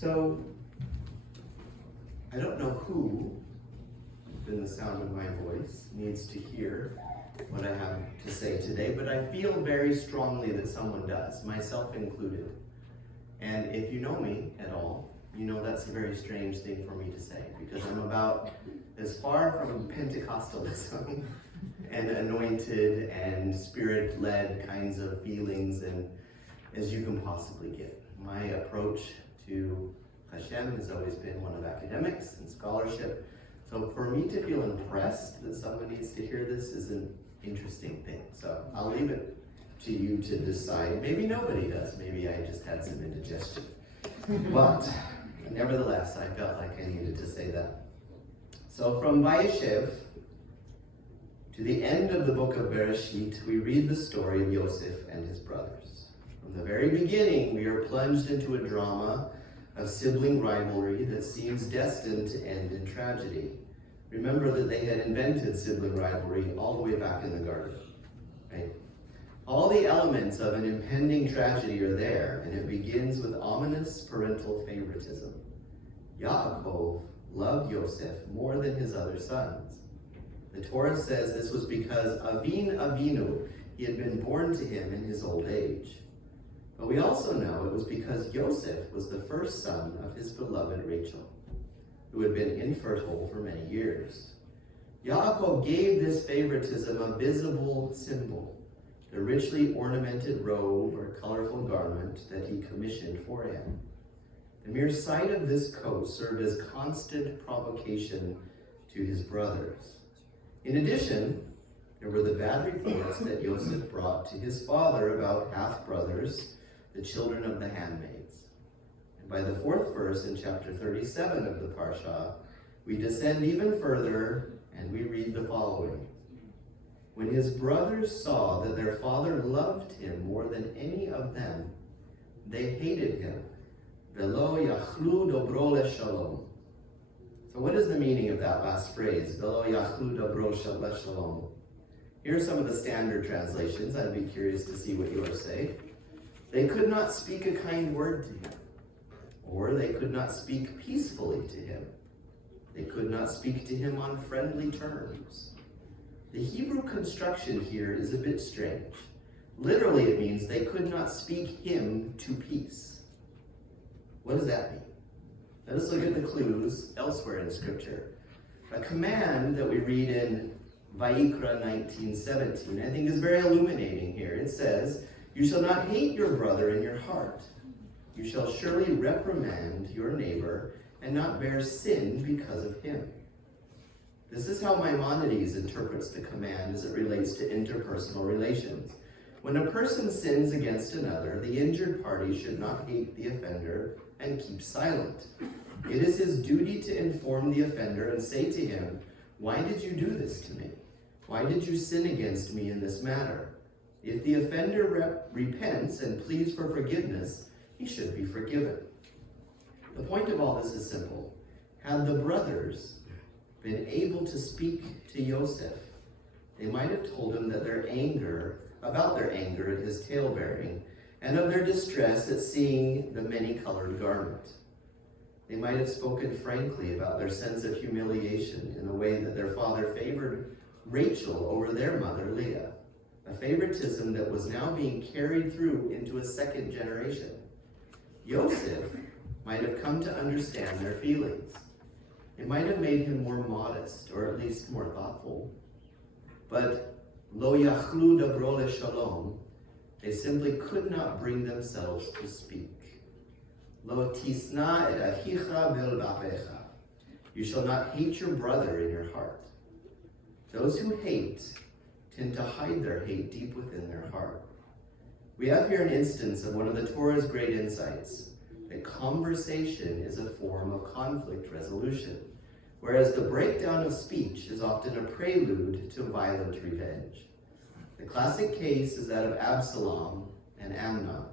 So, I don't know who, in the sound of my voice, needs to hear what I have to say today, but I feel very strongly that someone does, myself included. And if you know me at all, you know that's a very strange thing for me to say, because I'm about as far from Pentecostalism and anointed and spirit-led kinds of feelings and as you can possibly get. My approach to Hashem has always been one of academics and scholarship. So for me to feel impressed that someone needs to hear this is an interesting thing. So I'll leave it to you to decide. Maybe nobody does. Maybe I just had some indigestion. But nevertheless, I felt like I needed to say that. So from Vayeshev to the end of the book of Bereshit, we read the story of Yosef and his brothers. From the very beginning, we are plunged into a drama of sibling rivalry that seems destined to end in tragedy. Remember that they had invented sibling rivalry all the way back in the garden, right? All the elements of an impending tragedy are there, and it begins with ominous parental favoritism. Yaakov loved Yosef more than his other sons. The Torah says this was because Avinu, he had been born to him in his old age. But we also know it was because Yosef was the first son of his beloved Rachel, who had been infertile for many years. Yaakov gave this favoritism a visible symbol, the richly ornamented robe or colorful garment that he commissioned for him. The mere sight of this coat served as constant provocation to his brothers. In addition, there were the bad reports that Yosef brought to his father about half-brothers, the children of the handmaids. And by the fourth verse in chapter 37 of the Parsha, we descend even further and we read the following. When his brothers saw that their father loved him more than any of them, they hated him. Velo yachlu dobro leshalom. So what is the meaning of that last phrase? Velo yachlu dobro leshalom. Here are some of the standard translations. I'd be curious to see what yours say. They could not speak a kind word to him, or they could not speak peacefully to him. They could not speak to him on friendly terms. The Hebrew construction here is a bit strange. Literally, it means they could not speak him to peace. What does that mean? Let us look at the clues elsewhere in Scripture. A command that we read in Vayikra 19:17, I think is very illuminating here. It says, "You shall not hate your brother in your heart. You shall surely reprimand your neighbor and not bear sin because of him." This is how Maimonides interprets the command as it relates to interpersonal relations. When a person sins against another, the injured party should not hate the offender and keep silent. It is his duty to inform the offender and say to him, "Why did you do this to me? Why did you sin against me in this matter?" If the offender repents and pleads for forgiveness, he should be forgiven. The point of all this is simple. Had the brothers been able to speak to Yosef, they might have told him that about their anger at his talebearing, and of their distress at seeing the many-colored garment. They might have spoken frankly about their sense of humiliation in the way that their father favored Rachel over their mother Leah, a favoritism that was now being carried through into a second generation. Yosef might have come to understand their feelings. It might have made him more modest, or at least more thoughtful. But lo yachlu dobro leshalom, they simply could not bring themselves to speak. Lo tisna et achicha b'levavecha. You shall not hate your brother in your heart. Those who hate tend to hide their hate deep within their heart. We have here an instance of one of the Torah's great insights, that conversation is a form of conflict resolution, whereas the breakdown of speech is often a prelude to violent revenge. The classic case is that of Absalom and Amnon,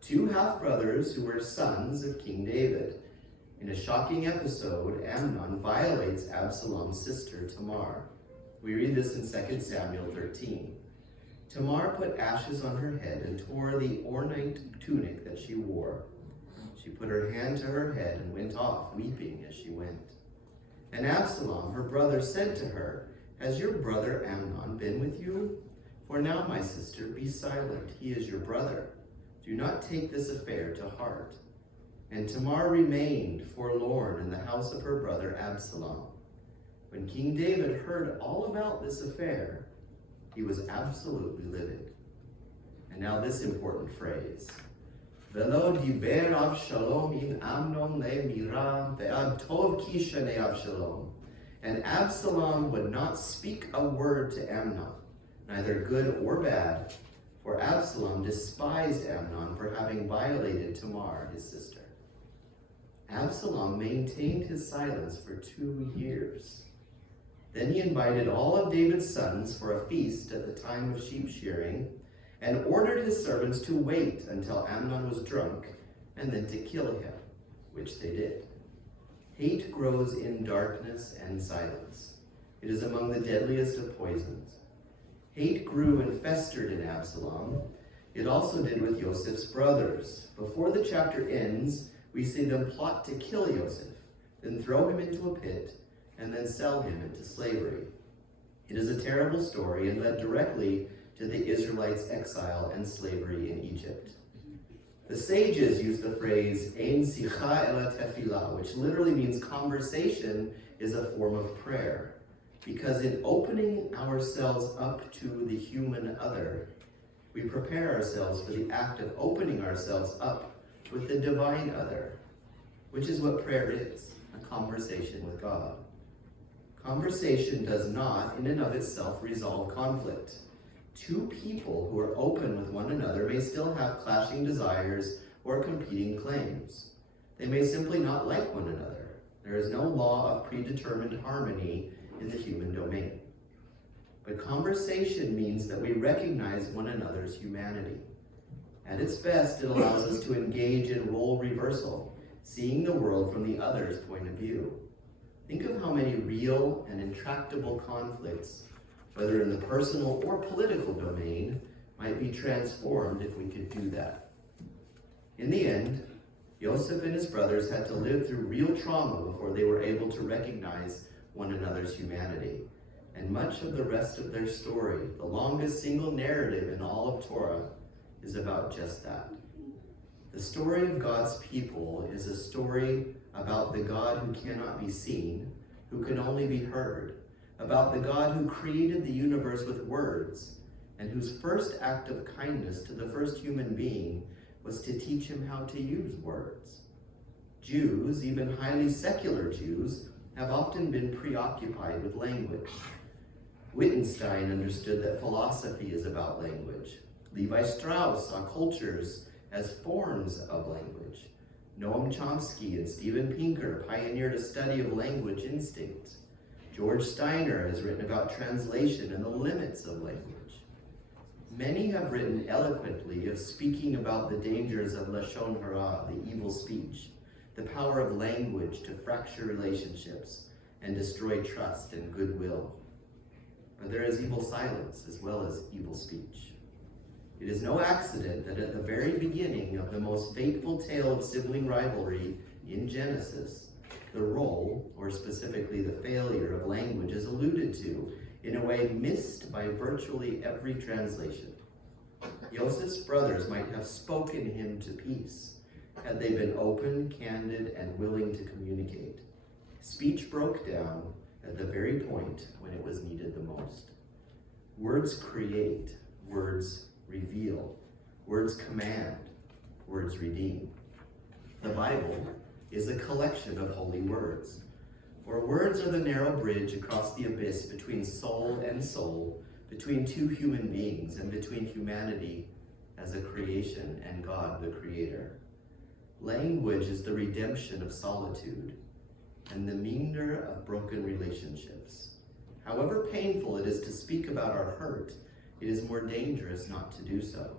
two half-brothers who were sons of King David. In a shocking episode, Amnon violates Absalom's sister Tamar. We read this in 2 Samuel 13. Tamar put ashes on her head and tore the ornate tunic that she wore. She put her hand to her head and went off, weeping as she went. And Absalom, her brother, said to her, "Has your brother Amnon been with you? For now, my sister, be silent. He is your brother. Do not take this affair to heart." And Tamar remained forlorn in the house of her brother Absalom. When King David heard all about this affair, he was absolutely livid. And now this important phrase. Velo diber Avshalom in Amnon le mira ve'ad tov kishanei Avshalom. And Absalom would not speak a word to Amnon, neither good or bad, for Absalom despised Amnon for having violated Tamar, his sister. Absalom maintained his silence for 2 years. Then he invited all of David's sons for a feast at the time of sheep shearing, and ordered his servants to wait until Amnon was drunk, and then to kill him, which they did. Hate grows in darkness and silence. It is among the deadliest of poisons. Hate grew and festered in Absalom. It also did with Joseph's brothers. Before the chapter ends, we see them plot to kill Joseph, then throw him into a pit, and then sell him into slavery. It is a terrible story and led directly to the Israelites' exile and slavery in Egypt. The sages use the phrase ein sicha ela tefillah, which literally means conversation is a form of prayer, because in opening ourselves up to the human other, we prepare ourselves for the act of opening ourselves up with the divine other, which is what prayer is, a conversation with God. Conversation does not, in and of itself, resolve conflict. Two people who are open with one another may still have clashing desires or competing claims. They may simply not like one another. There is no law of predetermined harmony in the human domain. But conversation means that we recognize one another's humanity. At its best, it allows us to engage in role reversal, seeing the world from the other's point of view. Think of how many real and intractable conflicts, whether in the personal or political domain, might be transformed if we could do that. In the end, Joseph and his brothers had to live through real trauma before they were able to recognize one another's humanity. And much of the rest of their story, the longest single narrative in all of Torah, is about just that. The story of God's people is a story about the God who cannot be seen, who can only be heard, about the God who created the universe with words, and whose first act of kindness to the first human being was to teach him how to use words. Jews, even highly secular Jews, have often been preoccupied with language. Wittgenstein understood that philosophy is about language. Levi Strauss saw cultures as forms of language. Noam Chomsky and Steven Pinker pioneered a study of language instinct. George Steiner has written about translation and the limits of language. Many have written eloquently of speaking about the dangers of lashon hara, the evil speech, the power of language to fracture relationships and destroy trust and goodwill. But there is evil silence as well as evil speech. It is no accident that at the very beginning of the most fateful tale of sibling rivalry in Genesis, the role, or specifically the failure of language, is alluded to in a way missed by virtually every translation. Joseph's brothers might have spoken him to peace had they been open, candid, and willing to communicate. Speech broke down at the very point when it was needed the most. Words create, words reveal, words command, words redeem. The Bible is a collection of holy words. For words are the narrow bridge across the abyss between soul and soul, between two human beings, and between humanity as a creation and God the Creator. Language is the redemption of solitude and the mender of broken relationships. However painful it is to speak about our hurt, it is more dangerous not to do so.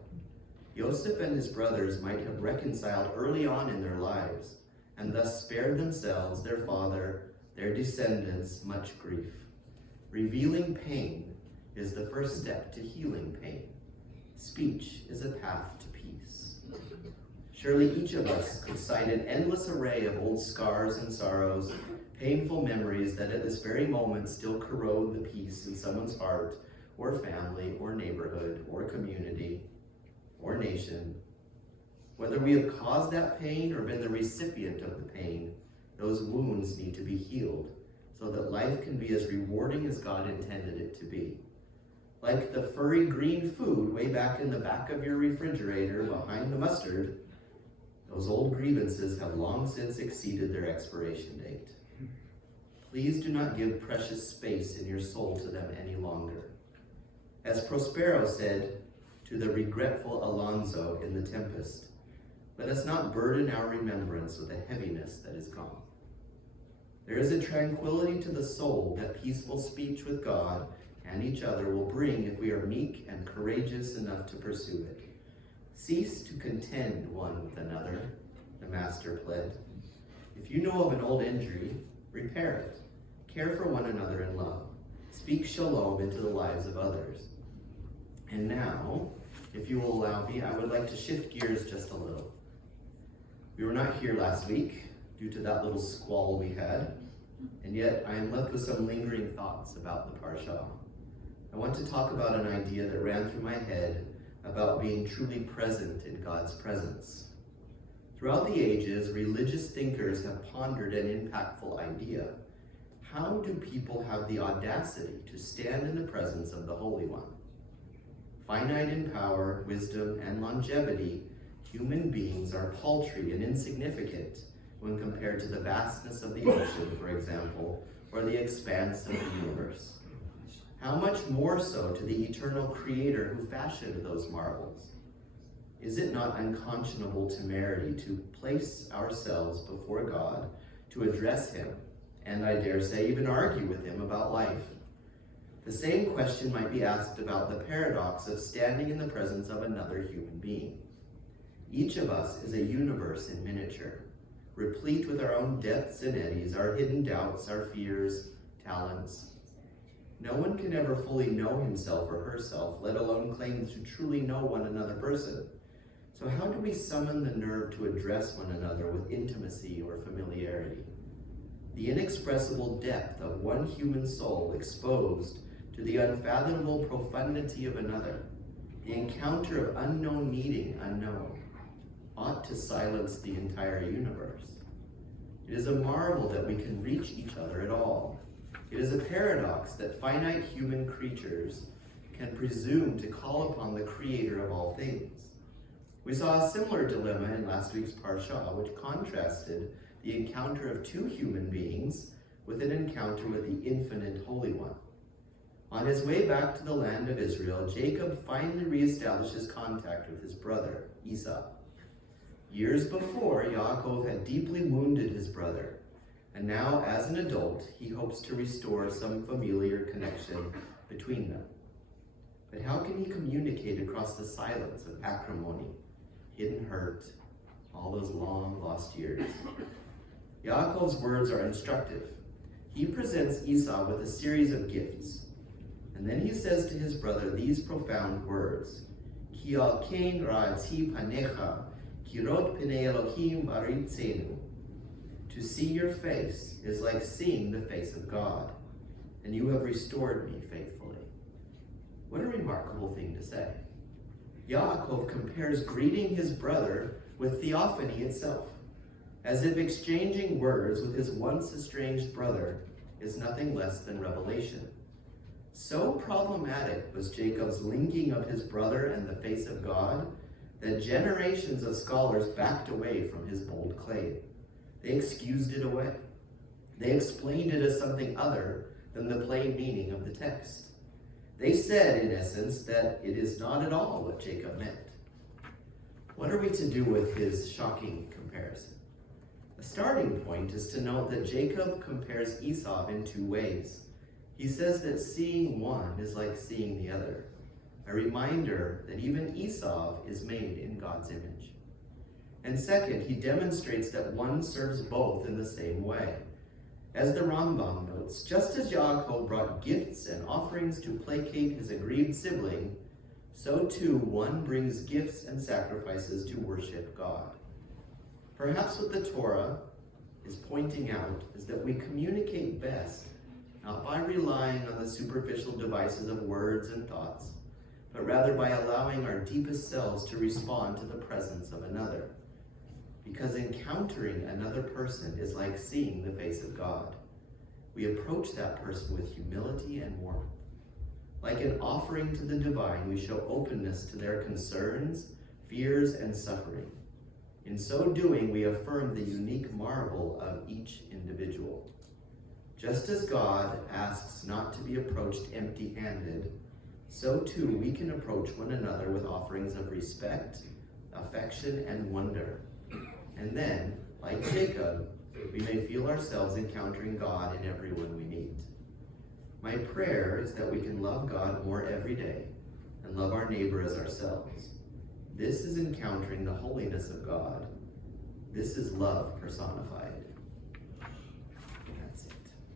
Joseph and his brothers might have reconciled early on in their lives, and thus spared themselves, their father, their descendants, much grief. Revealing pain is the first step to healing pain. Speech is a path to peace. Surely each of us could cite an endless array of old scars and sorrows, painful memories that at this very moment still corrode the peace in someone's heart, or family, or neighborhood, or community, or nation. Whether we have caused that pain or been the recipient of the pain, those wounds need to be healed so that life can be as rewarding as God intended it to be. Like the furry green food way back in the back of your refrigerator behind the mustard, those old grievances have long since exceeded their expiration date. Please do not give precious space in your soul to them any longer. As Prospero said to the regretful Alonso in The Tempest, let us not burden our remembrance with a heaviness that is gone. There is a tranquility to the soul that peaceful speech with God and each other will bring if we are meek and courageous enough to pursue it. Cease to contend one with another, the Master pled. If you know of an old injury, repair it. Care for one another in love. Speak shalom into the lives of others. And now, if you will allow me, I would like to shift gears just a little. We were not here last week due to that little squall we had, and yet I am left with some lingering thoughts about the Parsha. I want to talk about an idea that ran through my head about being truly present in God's presence. Throughout the ages, religious thinkers have pondered an impactful idea. How do people have the audacity to stand in the presence of the Holy One? Finite in power, wisdom, and longevity, human beings are paltry and insignificant when compared to the vastness of the ocean, for example, or the expanse of the universe. How much more so to the eternal Creator who fashioned those marvels? Is it not unconscionable temerity to place ourselves before God, to address him, and I dare say even argue with him about life? The same question might be asked about the paradox of standing in the presence of another human being. Each of us is a universe in miniature, replete with our own depths and eddies, our hidden doubts, our fears, talents. No one can ever fully know himself or herself, let alone claim to truly know one another person. So how do we summon the nerve to address one another with intimacy or familiarity? The inexpressible depth of one human soul exposed to the unfathomable profundity of another, the encounter of unknown meeting unknown, ought to silence the entire universe. It is a marvel that we can reach each other at all. It is a paradox that finite human creatures can presume to call upon the Creator of all things. We saw a similar dilemma in last week's Parsha, which contrasted the encounter of two human beings with an encounter with the infinite Holy One. On his way back to the land of Israel, Jacob finally reestablishes contact with his brother, Esau. Years before, Yaakov had deeply wounded his brother, and now, as an adult, he hopes to restore some familiar connection between them. But how can he communicate across the silence of acrimony, hidden hurt, all those long lost years? Yaakov's words are instructive. He presents Esau with a series of gifts, and then he says to his brother these profound words, Ki al kein ra'ati panecha, kirot pnei Elohim baritzenu. To see your face is like seeing the face of God, and you have restored me faithfully. What a remarkable thing to say. Yaakov compares greeting his brother with theophany itself, as if exchanging words with his once estranged brother is nothing less than revelation. So problematic was Jacob's linking of his brother and the face of God that generations of scholars backed away from his bold claim. They excused it away. They explained it as something other than the plain meaning of the text. They said, in essence, that it is not at all what Jacob meant. What are we to do with his shocking comparison? A starting point is to note that Jacob compares Esau in two ways. He says that seeing one is like seeing the other, a reminder that even Esau is made in God's image. And second, he demonstrates that one serves both in the same way. As the Rambam notes, just as Yaakov brought gifts and offerings to placate his aggrieved sibling, so too one brings gifts and sacrifices to worship God. Perhaps what the Torah is pointing out is that we communicate best not by relying on the superficial devices of words and thoughts, but rather by allowing our deepest selves to respond to the presence of another. Because encountering another person is like seeing the face of God. We approach that person with humility and warmth. Like an offering to the divine, we show openness to their concerns, fears, and suffering. In so doing, we affirm the unique marvel of each individual. Just as God asks not to be approached empty-handed, so too we can approach one another with offerings of respect, affection, and wonder. And then, like Jacob, we may feel ourselves encountering God in everyone we meet. My prayer is that we can love God more every day and love our neighbor as ourselves. This is encountering the holiness of God. This is love personified.